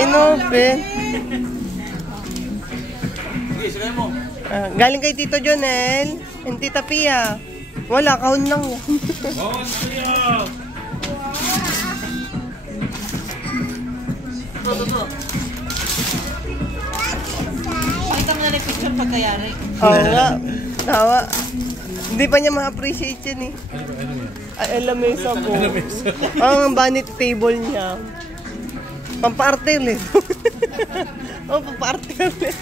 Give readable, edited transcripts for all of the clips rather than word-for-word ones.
Inopen. Sige, sige mo. Galing kay Tito Jonel. And Tita Pia. Wala, kahon lang yan. Kahon Pia! Ito. Pakita mo na rin picture pagkayari. Oo nga. Tawa. Hindi pa niya ma-appreciate yan eh. Ay, lamesa po. Ang vanity table niya. Pampaarte ulit. Oo, pampaarte ulit.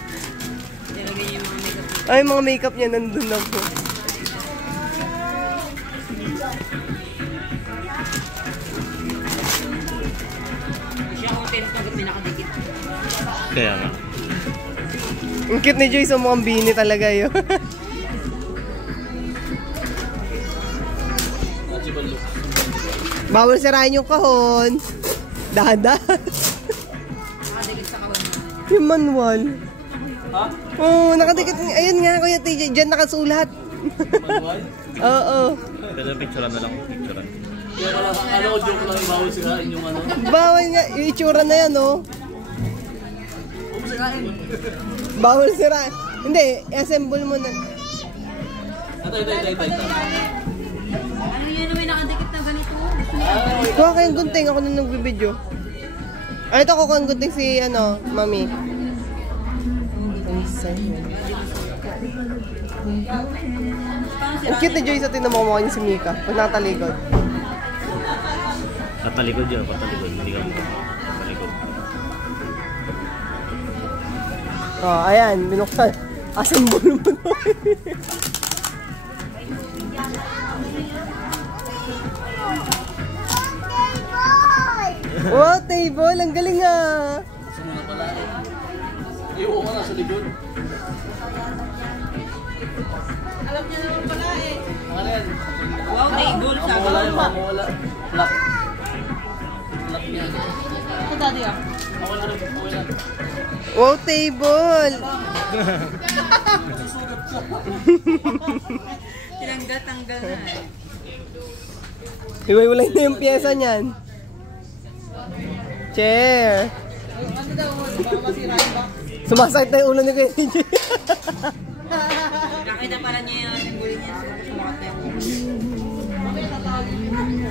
Ay, mga makeup niya nandun na po. Siya content pag pinakadikit. Kaya nga. Ang cute ni Joyce, mukhang bini talaga yun. Bawal sirain yung kahon. Dada. Nakadikit sa kahon na. Yung manual. Ha? Oo, nakadikit. Ayun nga, Kuya TJ. Diyan nakasulat. Manual? Oo. Pero picturean na lang. Picturean. Kaya pala, ano ko joke lang, bawal sirain yung ano. Bawal nga. Yung itsura na yan, oh. Huwag sirain. Bawal sirain. Hindi, assemble mo na. Ito. Ano yan may nakadikit na ganito? Kuha kayong gunting. Ako na nagbibideo. Ay, ito kuha kayong gunting si, ano, Mami. Ang cute ni Joyce at tinamukha niya si Mika. Pag nakatalikod. Patalikod yun, patalikod. Hindi ka patalikod. Oh, ayan. Binuksan. Assemble mo na. Wow, table. Ang galing ah. Gusto mo na pala eh. Iuwi ka na sa likod. Alam niya naman pala eh. Ano yan? Wow, table. Wala yung mamawala. Lock. Lock niya. Ito dati ah. Okay na rin. Okay na. Wow, table. Tinanggal na eh. Hiwalay na yung pyesa niyan. Chair. Ano daw? Baka masirain ba? Sumasakit na yung ulo ni Kuya TJ. Nakita pala niya yung gulin niya. Sumakat na yung ulo.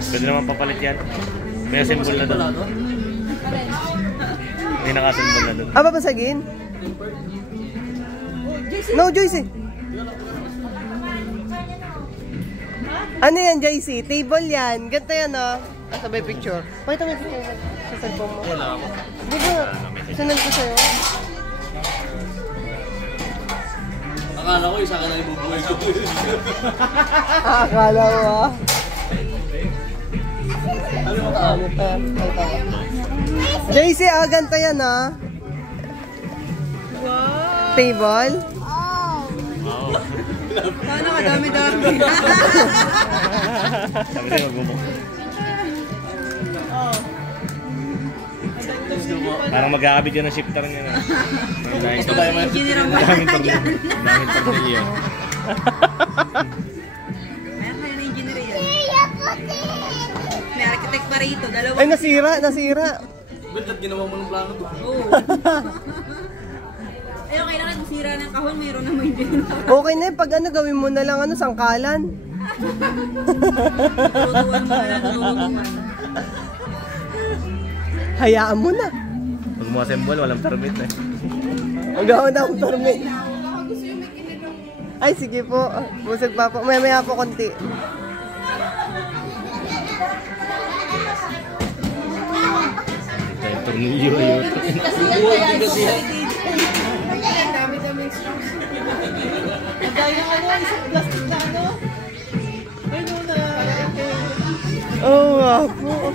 Pwede naman papalit yan. May assemble na doon. May naka-assemble na doon. Ah, babasagin? No, Joyce. Ano yan, Joyce? Table yan. Ganito yan, oh. Sabay picture. Pakita mo yung picture sa cellphone mo. Wala ako. Di ba? Sunod ko sa'yo. Akala ko isa ka na ibubuhay ko. Akala mo, ah. Ano mo ka? Ano pa? Pakita mo. Joyce, ah, ganito yan, ah. Wow! Table. Paano ka dami-dami? Sabi na yung magmumuk. Parang mag-aabid yun ng shifter niya na. Ito si engineer ang Daming bata dyan. tornilyo. Ayan kayo na engineer yan. May architect pa rito. Dalawa. Ay, nasira. Ba't ginawa mo ng plano to? Oo. Eh, okay lang kung sira ng kahon, mayroon na mo engineer. Okay na yun. Pag ano, gawin mo na lang, ano, sangkalan. Tutuwan mo na lang, tutuwan. Hayaan mo na. Pag mo assemble, walang permit eh. Ang gawin na akong permit. Ay, sige po. Busog pa po. Maya po konti. Kaya tornilyo yun. Buhay din kasi yan. Ang dahil ng ano, isang plastic na ano. Ano na. Oo nga po.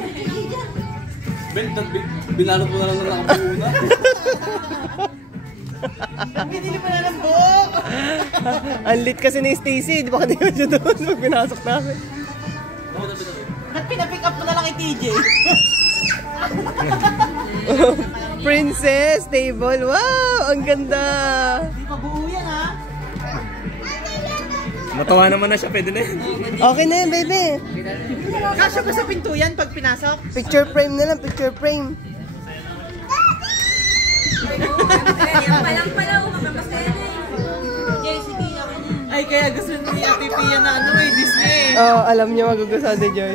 Binalot mo na lang na nakabuuna. Binili pa na ng buhok. Ang lit kasi ni Stacy. Di ba kanina siya doon pag pinasok namin? Ba't pinapick up mo na lang kay TJ? Princess table. Wow! Ang ganda. Hindi pa buo yan ha. Matawa naman na siya, pwede na yan. Okay na yan, baby. Kasya ba sa pinto yan pag pinasok? Picture frame na lang. Picture frame. Palang pala, makapasaya na eh. Jay, sige, ako na. Ay, kaya gusto ni Ate Pia na ano eh, Disney. Oo, alam niya magugustuhan ni Joy.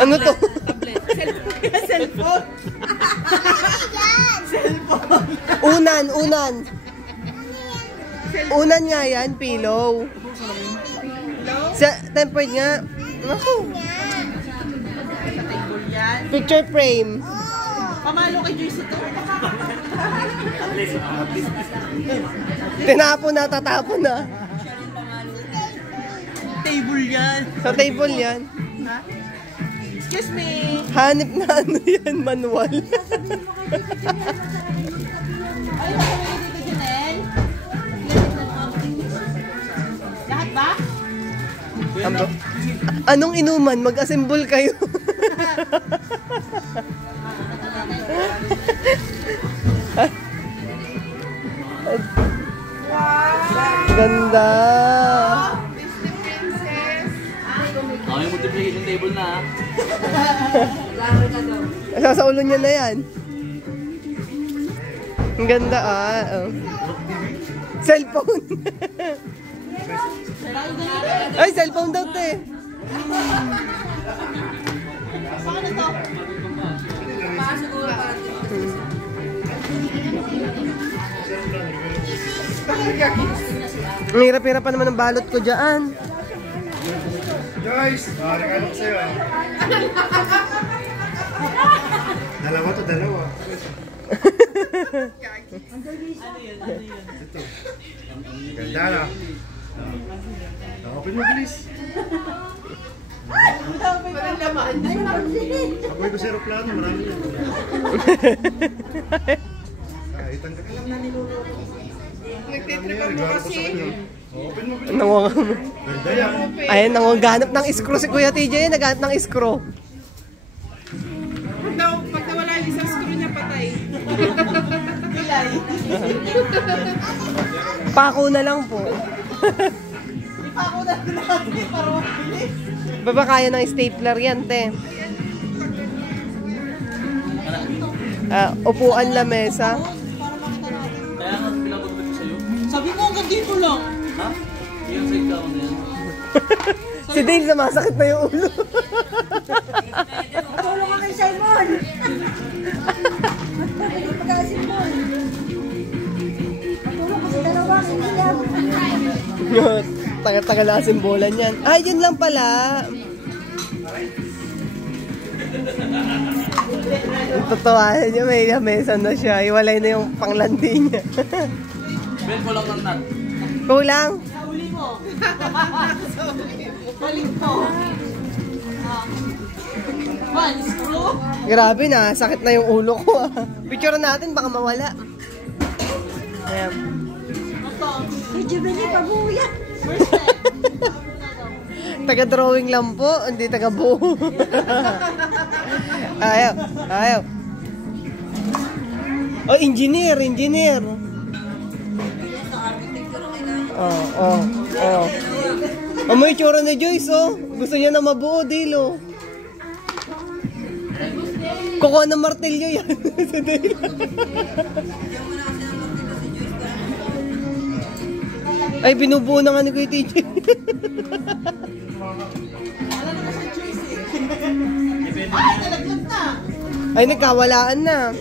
Ano to? Cellphone. Unan. Unan nga yan, pillow. Sa tempered nga. Naku. Sa table yan. Picture frame. Pamalo kay Joyce ito. Tinapon na, tatapon na. Table yan. Sa table yan. Ha? Excuse me. Hanip na ano yan, manual. Ay, ako dito, Janelle. Lahat ba? Anong inuman? Mag-assemble kayo. Ganda. Ako yung multiplication table na ha. Sa ulo niya na yan. Ang ganda Oh. Cellphone. Ay, cellphone daw to eh. Paano to? Ang hirap-hirap pa naman ang balot ko dyan. Joyce! Regalo ko sa'yo ah. Dalawa. Ito. Ganda na. Open mo please. Walang laman. Apoy ko sa aeroplano, marami yan. Itanggal ka lang na niluluto. Nagtitripan mo kasi. Open mo please. Nangunga mo. Ganda yan. Ayan, nangunganap ng screw si Kuya TJ. Naghanap ng screw. Pag nawala yung isang screw niya, patay. Pilay. Pako na lang po. Ipako na natin para mabilis. Baba kaya ng stapler yan, te. Upuan lamesa. Kaya nga pinabagod ko sa'yo. Sabi ko hanggang dito lang. Ha? Yung side ka ako na yan. Si Dave sumasakit na yung ulo. Tulong ka kay Simon! Tulong ka kay Simon! Tulong ka sa dalawa, hindi lang. Tagal-tagal na simbolan yan. Ay, yun lang pala. Tutuwahan niya, may lamesa na siya. Iwalay na yung panglandi niya. Ben ko lang ng nut. Kulang. Uli mo. Balik mo. One screw. Grabe na, sakit na yung ulo ko. Picture natin, baka mawala. Ayan. Ito. Medyo bili pa buya. First step. Taga-drawing lang po, hindi taga-buo. Ayaw. Oh, engineer. Oh. May itsura ni Joyce, oh. Gusto niya na mabuo, Dilo. Kukuha ng martilyo yan. Si Dilo. Ay, binubuo na nga ni Kuya TJ. Wala na kasi choice eh. Ay, nalaglag na. Ay, nagkawalaan na.